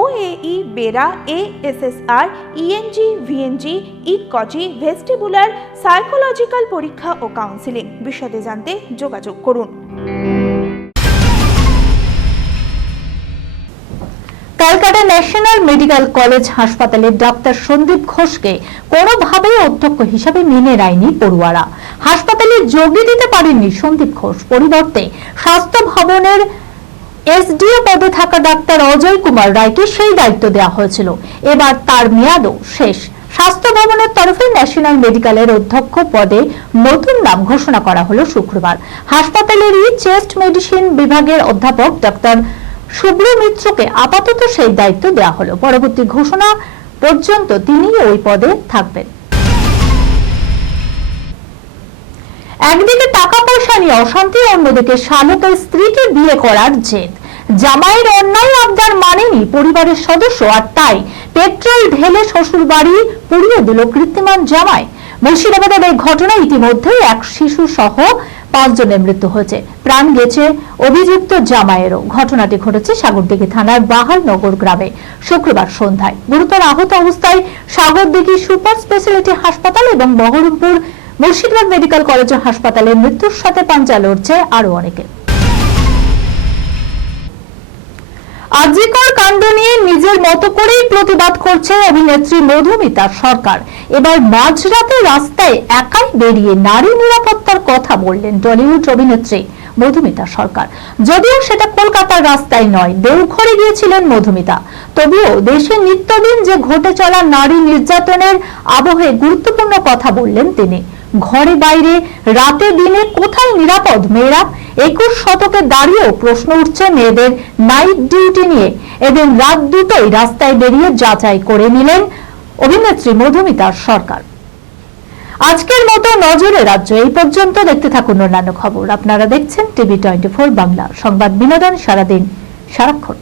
OAE BERA ASSR ENG VNG ECOG vestibular psychological পরীক্ষা ও counselling বিশদে জানতে যোগাযোগ করুন। ক্যালকাটা ন্যাশনাল মেডিকেল কলেজ হাসপাতালের ডাক্তার সন্দীপ ঘোষকে কোনোভাবেই অধ্যক্ষ হিসাবে মেনে নেয়নি পড়ুয়ারা। হাসপাতালে যোগী দিতে পারেননি সন্দীপ ঘোষ। পরিবর্তে স্বাস্থ্য ভবনের এসডিও পদে থাকা ডাক্তার অজয় কুমার রায়কে সেই দায়িত্ব দেওয়া হয়েছিল। এবার তার মেয়াদও শেষ। স্বাস্থ্য ভবনের তরফে ন্যাশনাল মেডিকেলের অধ্যক্ষ পদে নতুন নাম ঘোষণা করা হলো শুক্রবার। হাসপাতালেরই চেস্ট মেডিসিন বিভাগের অধ্যাপক ডাক্তার শুভ্র মিত্রকে আপাতত সেই দায়িত্ব দেওয়া হলো। পরবর্তী ঘোষণা পর্যন্ত তিনি ওই পদে থাকবেন। একদিকে টাকা পয়সা নিয়ে অশান্তি, অন্যদিকে শালকের স্ত্রীকে বিয়ে করার জেদ। জামাইয়ের অন্যায় আবদার মানেনি পরিবারের সদস্য, আর তাই পেট্রোল, ঢেলে শ্বশুর বাড়ি পুড়িয়ে দিল কৃত্রিমান জামাই। মুর্শিদাবাদের এই ঘটনায় ইতিমধ্যে এক শিশু সহ পাঁচজনের মৃত্যু হয়েছে। প্রাণ গেছে অভিযুক্ত জামাইয়েরও। ঘটনাটি ঘটেছে সাগরদিঘি থানার বাহারনগর গ্রামে শুক্রবার সন্ধ্যায়। গুরুতর আহত অবস্থায় সাগরদিঘি সুপার স্পেশালিটি হাসপাতাল এবং বহরমপুর মুর্শিদাবাদ মেডিকেল কলেজ ও হাসপাতালে মৃত্যুর সাথে পাঞ্জা লড়ছে আরও অনেকে। আজিকর কাণ্ড নিয়ে নিজের মতো করেই প্রতিবাদ করছে অভিনেত্রী মধুমিতা সরকার। এবার মাঝরাতে রাস্তায় একাই বেরিয়ে নারী নিরাপত্তার কথা বললেন টলিউড অভিনেত্রী মধুমিতা সরকার। যদিও সেটা কলকাতার রাস্তায় নয়, দেওঘরে গিয়েছিলেন মধুমিতা। তবুও দেশে নিত্যদিন যে ঘটে চলা নারী নির্যাতনের আবহে গুরুত্বপূর্ণ কথা বললেন তিনি। ঘরে বাইরে, রাতে দিনে কোথায় নিরাপদ মেয়েরা? একুশ শতকে দাঁড়িয়েও প্রশ্ন উঠছে মেয়েদের নাইট ডিউটি নিয়ে। এদিন রাত দুটোই রাস্তায় বেরিয়ে যাচাই করে নিলেন অভিনেত্রী মধুমিতা সরকার। আজকের মতো নজরে রাজ্য এই পর্যন্ত। দেখতে থাকুন অন্যান্য খবর। আপনারা দেখছেন টিভি টোয়েন্টি বাংলা। সংবাদ বিনোদন সারাদিন সারাক্ষণ।